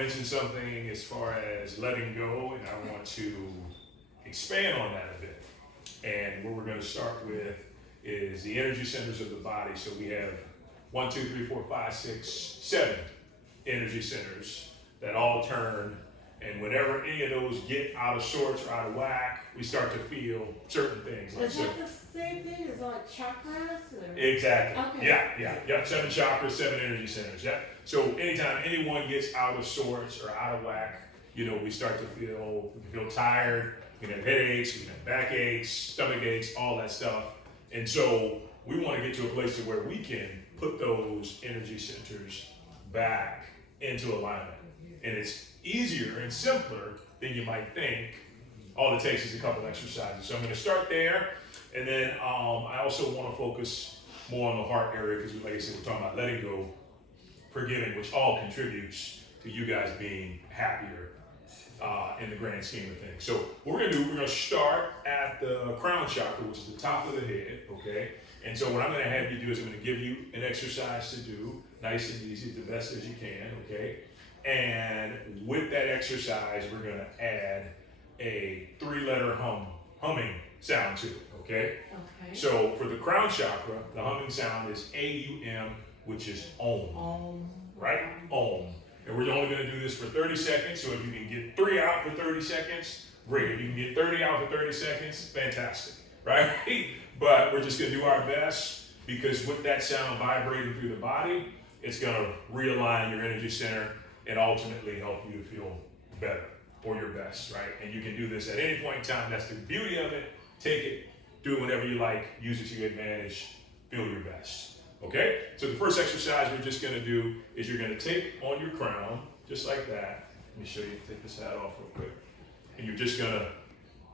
mention something as far as letting go, and I want to expand on that a bit. And what we're going to start with is the energy centers of the body. So we have 1, 2, 3, 4, 5, 6, 7 energy centers that all turn. And whenever any of those get out of sorts or out of whack, we start to feel certain things. Is that the same thing as like chakras? Or? Exactly. Okay. Yeah. 7 chakras, 7 energy centers. Yeah. So anytime anyone gets out of sorts or out of whack, we start to feel tired. We can have headaches, we can have backaches, stomach aches, all that stuff. And so we want to get to a place to where we can put those energy centers back into alignment. And it's easier and simpler than you might think. All it takes is a couple exercises. So I'm going to start there. And then I also want to focus more on the heart area because, like I said, we're talking about letting go, forgiving, which all contributes to you guys being happier in the grand scheme of things. So what we're going to do, we're going to start at the crown chakra, which is the top of the head, okay? And so what I'm going to have you do is I'm going to give you an exercise to do, nice and easy, the best as you can, okay? And with that exercise, we're going to add a 3-letter humming sound to it, okay? Okay. So for the crown chakra, the humming sound is A-U-M, which is Om. Om. Right? Om. And we're only going to do this for 30 seconds, so if you can get 3 out for 30 seconds, great. If you can get 30 out for 30 seconds, fantastic, right? But we're just going to do our best because with that sound vibrating through the body, it's going to realign your energy center and ultimately help you to feel better or your best, right? And you can do this at any point in time. That's the beauty of it. Take it, do it whenever you like, use it to your advantage, feel your best. Okay? So the first exercise we're just going to do is you're going to take on your crown, just like that. Let me show you, take this hat off real quick. And you're just going to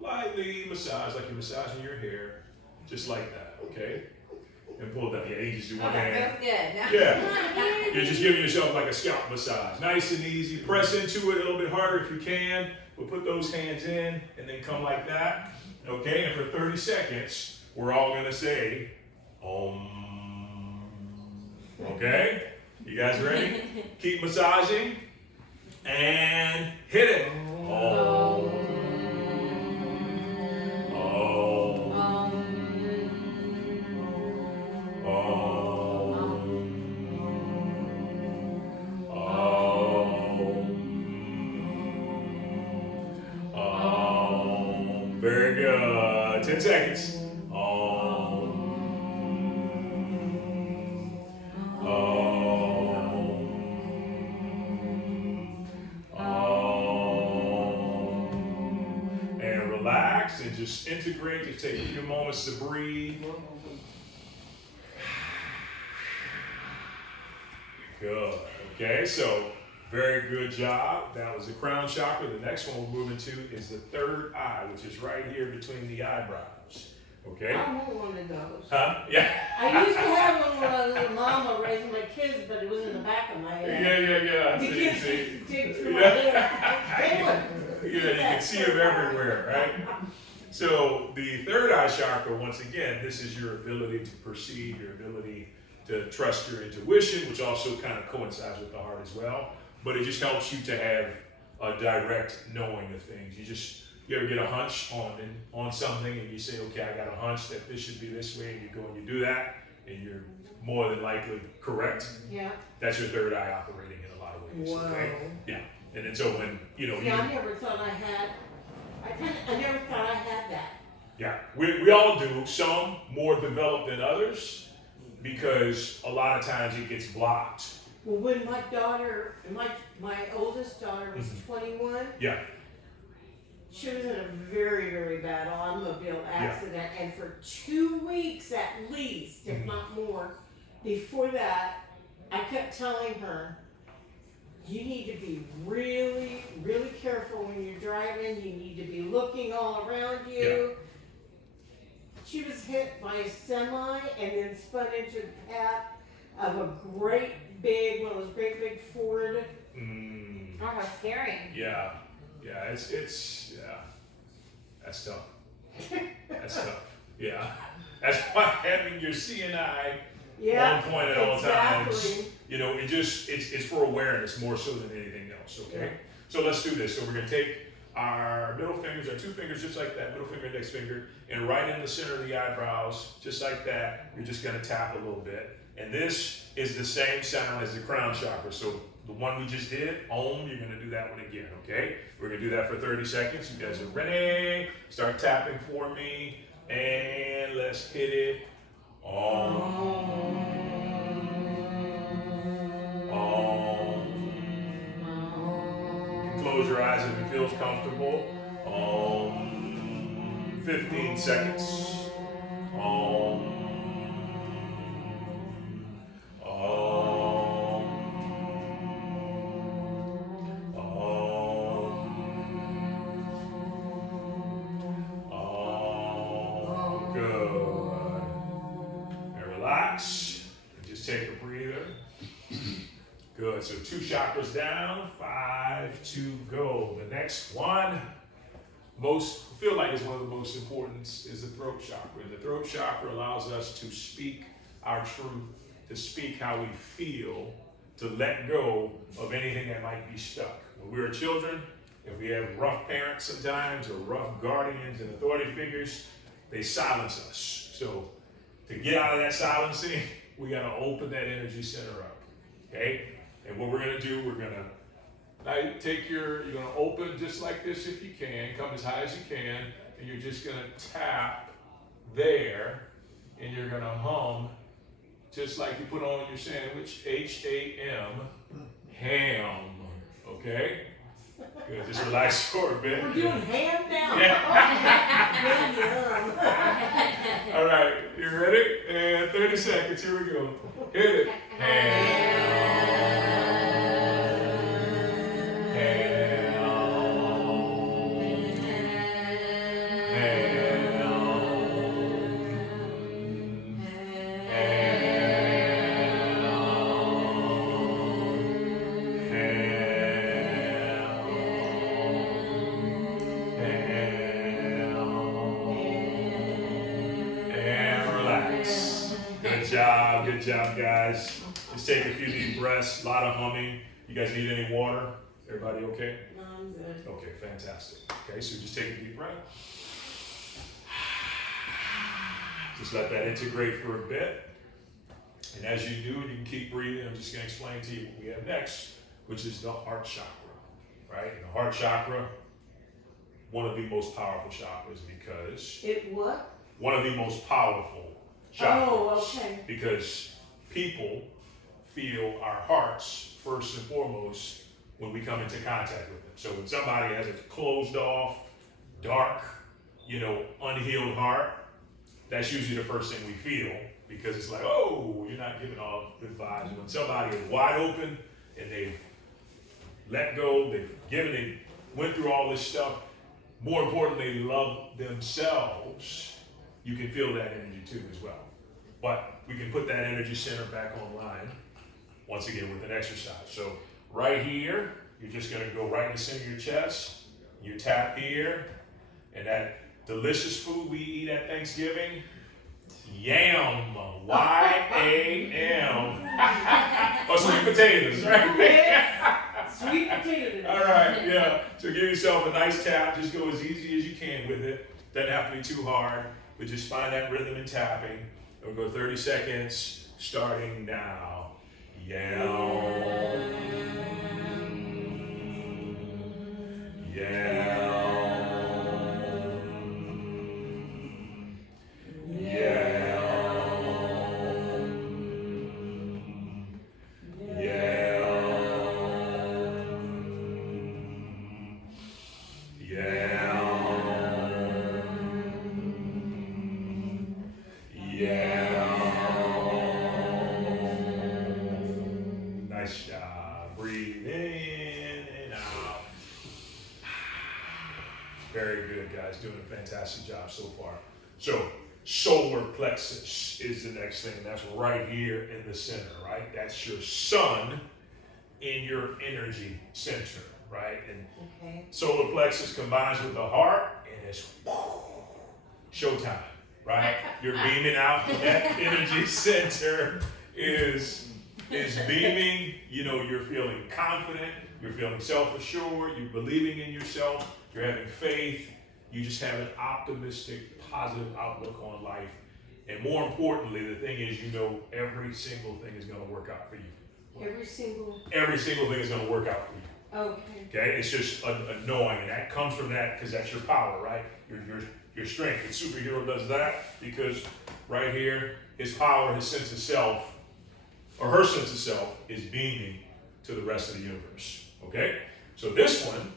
lightly massage, like you're massaging your hair, just like that, okay? And pull it down. Yeah, you just do one hand. That's good. Yeah. You're just giving yourself like a scalp massage. Nice and easy. Press into it a little bit harder if you can. But put those hands in and then come like that. Okay? And for 30 seconds, we're all going to say, Om. Okay? You guys ready? Keep massaging. And hit it. Om. Very good. 10 seconds. And relax and just integrate. Just take a few moments to breathe. Good. Okay, so very good job. That was the crown chakra. The next one we're moving to is the third eye, which is right here between the eyebrows. Okay? I want one of those. Huh? Yeah. I used to have one when I was a mama raising my kids, but it was in the back of my head. Yeah. The See, kids see. used to dig through my hair. Yeah, you can see them everywhere, right? So the third eye chakra, once again, this is your ability to perceive, your ability to trust your intuition, which also kind of coincides with the heart as well. But it just helps you to have a direct knowing of things. You ever get a hunch on something and you say, okay, I got a hunch that this should be this way, and you go and you do that, and you're more than likely correct. Yeah. That's your third eye operating in a lot of ways. Wow. Okay? Yeah. And then so when, I never thought I had, I never thought I had that. Yeah, we all do, some more developed than others, because a lot of times it gets blocked. Well, when my daughter, my oldest daughter was 21, Yeah. she was in a very, very bad automobile accident, and for 2 weeks at least, if not more, before that, I kept telling her, you need to be really, really careful when you're driving. You need to be looking all around you. Yeah. She was hit by a semi and then spun into the path of a one of those great big Ford. Oh, how scary. Yeah, it's that's tough. That's tough. Yeah, that's why having your CNI Yeah, on point at all times. exactly. You know, it's for awareness more so than anything else, okay? Yeah. So let's do this. So we're gonna take our middle fingers, our two fingers, just like that, middle finger, index finger, and right in the center of the eyebrows, just like that, you're just gonna tap a little bit. And this is the same sound as the crown chakra. So the one we just did, Om, you're gonna do that one again, okay? We're gonna do that for 30 seconds. You guys are ready? Start tapping for me, and let's hit it. Om. Close your eyes if it feels comfortable. 15 seconds. Om. Good. And relax. And just take a breather. Good. So 2 chakras down, 5 to go. The next one, feel like it's one of the most important, is the throat chakra. And the throat chakra allows us to speak our truth, to speak how we feel, to let go of anything that might be stuck. When we were children, if we have rough parents sometimes, or rough guardians and authority figures, they silence us. So to get out of that silencing, we gotta open that energy center up, okay? And what we're gonna do, you're gonna open just like this if you can, come as high as you can, and you're just gonna tap there, and you're gonna hum, just like you put on your sandwich, H-A-M, ham, okay? Good, just relax for a bit. We're doing ham now. Yeah. Yum. All right, you ready? And 30 seconds, here we go. Hit it. Ham. Good job, guys. Just take a few deep breaths, a lot of humming. You guys need any water? Everybody okay? No, I'm good. Okay, fantastic. Okay, so just take a deep breath. Just let that integrate for a bit. And as you do, you can keep breathing. I'm just going to explain to you what we have next, which is the heart chakra, right? And the heart chakra, one of the most powerful chakras because... It what? One of the most powerful chakras. Oh, okay. Because people feel our hearts first and foremost when we come into contact with them. So when somebody has a closed off, dark, unhealed heart, that's usually the first thing we feel because it's like, oh, you're not giving off good vibes. When somebody is wide open and they've let go, they went through all this stuff, more importantly, they love themselves, you can feel that energy too as well. But we can put that energy center back online, once again, with an exercise. So right here, you're just gonna go right in the center of your chest, you tap here, and that delicious food we eat at Thanksgiving, yam, Y-A-M. Oh, sweet potatoes, right? Yeah. Sweet potatoes. All right, yeah. So give yourself a nice tap, just go as easy as you can with it. Doesn't have to be too hard, but just find that rhythm in tapping. We'll go 30 seconds, starting now. Yam. Yam. Nice job. Breathe in and out. Very good, guys. Doing a fantastic job so far. So, solar plexus is the next thing. That's right here in the center, right? That's your sun in your energy center, right? And solar plexus combines with the heart, and it's showtime. right? You're beaming out. That energy center is beaming. You know, you're feeling confident. You're feeling self-assured. You're believing in yourself. You're having faith. You just have an optimistic, positive outlook on life. And more importantly, the thing is, you know, every single thing is going to work out for you. Every single thing is going to work out for you. okay. Okay, it's just a knowing, and that comes from that because that's your power, right? Your strength. The superhero does that because right here, his power, his sense of self, or her sense of self, is beaming to the rest of the universe. Okay, so this one,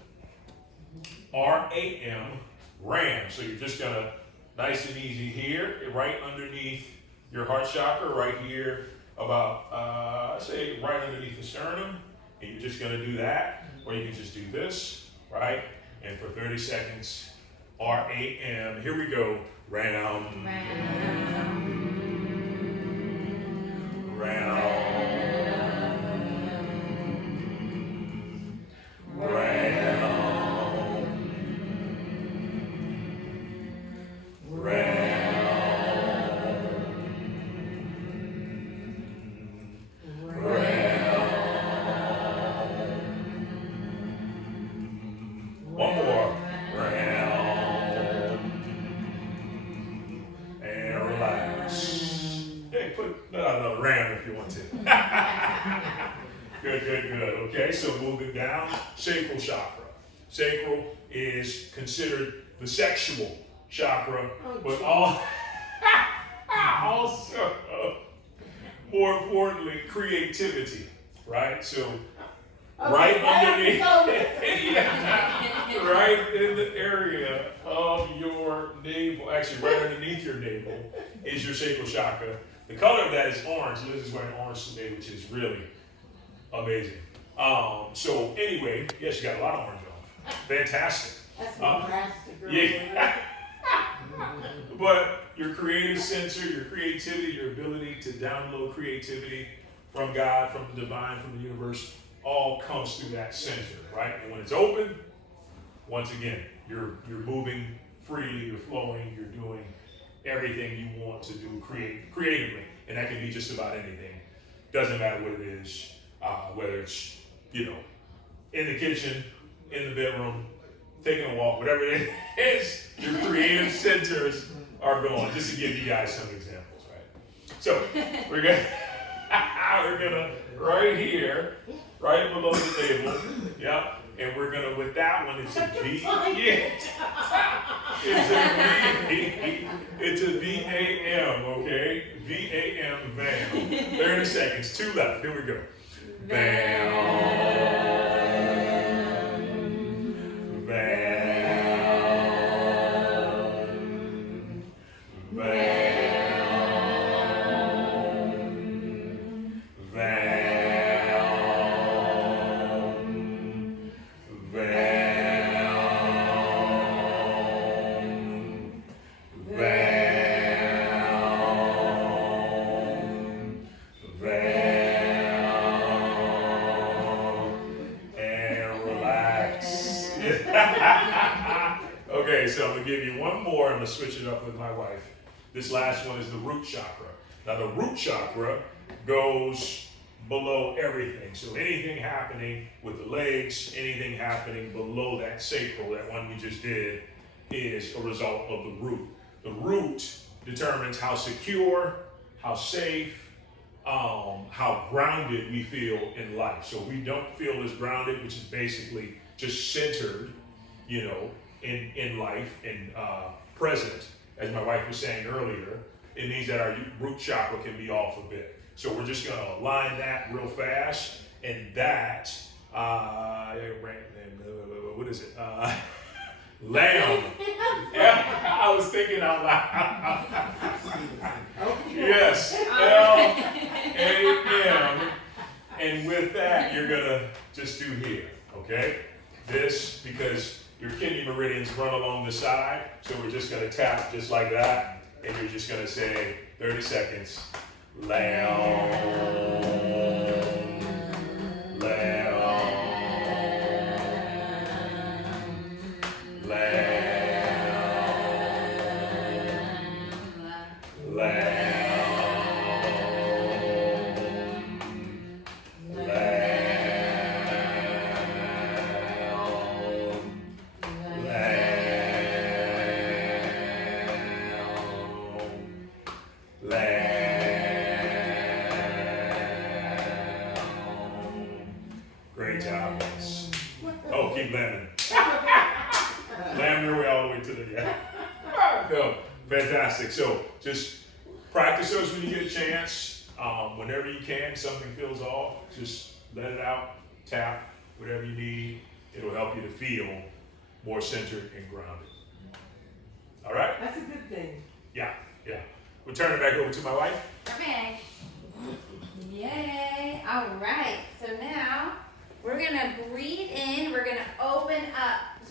RAM, RAM. So you're just gonna nice and easy here, right underneath your heart chakra, right here, about say right underneath the sternum, and you're just gonna do that, or you can just do this, right? And for 30 seconds, RAM. Here we go. RAM. One more. And relax. Hey, put another ram if you want to. Good. Okay, so moving down, sacral chakra. Sacral is considered the sexual chakra, but also, more importantly, creativity, right? So, right underneath, right in the area of your navel, actually right underneath your navel, is your sacral chakra. The color of that is orange. Liz is wearing orange today, which is really amazing. So anyway, yes, you got a lot of orange on. Fantastic. That's fantastic. Yeah. But your creative center, your creativity, your ability to download creativity from God, from the divine, from the universe, all comes through that center, right? And when it's open, once again, you're moving freely, you're flowing, you're doing everything you want to do creatively. And that can be just about anything. Doesn't matter what it is, whether it's, you know, in the kitchen, in the bedroom, taking a walk, whatever it is, your creative centers are going. Just to give you guys some examples, right? So we're gonna right here, right below the navel, yeah. And we're gonna, with that one, it's a V. Yeah. It's a VAM, okay? VAM, VAM. 30 seconds, 2 left. Here we go. VAM. Okay, so I'm going to give you one more. I'm going to switch it up with my wife. This last one is the root chakra. Now, the root chakra goes below everything. So anything happening with the legs, anything happening below that sacral, that one we just did, is a result of the root. The root determines how secure, how safe, how grounded we feel in life. So we don't feel as grounded, which is basically just centered, you know, in life and present, as my wife was saying earlier. It means that our root chakra can be off a bit. So we're just going to align that real fast, and that, what is it? Lamb. Yeah, I was thinking out loud. Yes, L-A-M. And with that, you're going to just do here, okay? This, because your kidney meridians run along the side, so we're just going to tap just like that, and you're just going to say 30 seconds, lamb, lamb, lamb, wait till the no, fantastic. So just practice those when you get a chance. Whenever you can, something feels off, just let it out, tap, whatever you need. It'll help you to feel more centered and grounded. All right? That's a good thing. Yeah. We'll turn it back over to my wife. Perfect. Yay. All right. So now we're going to breathe in. We're going to open up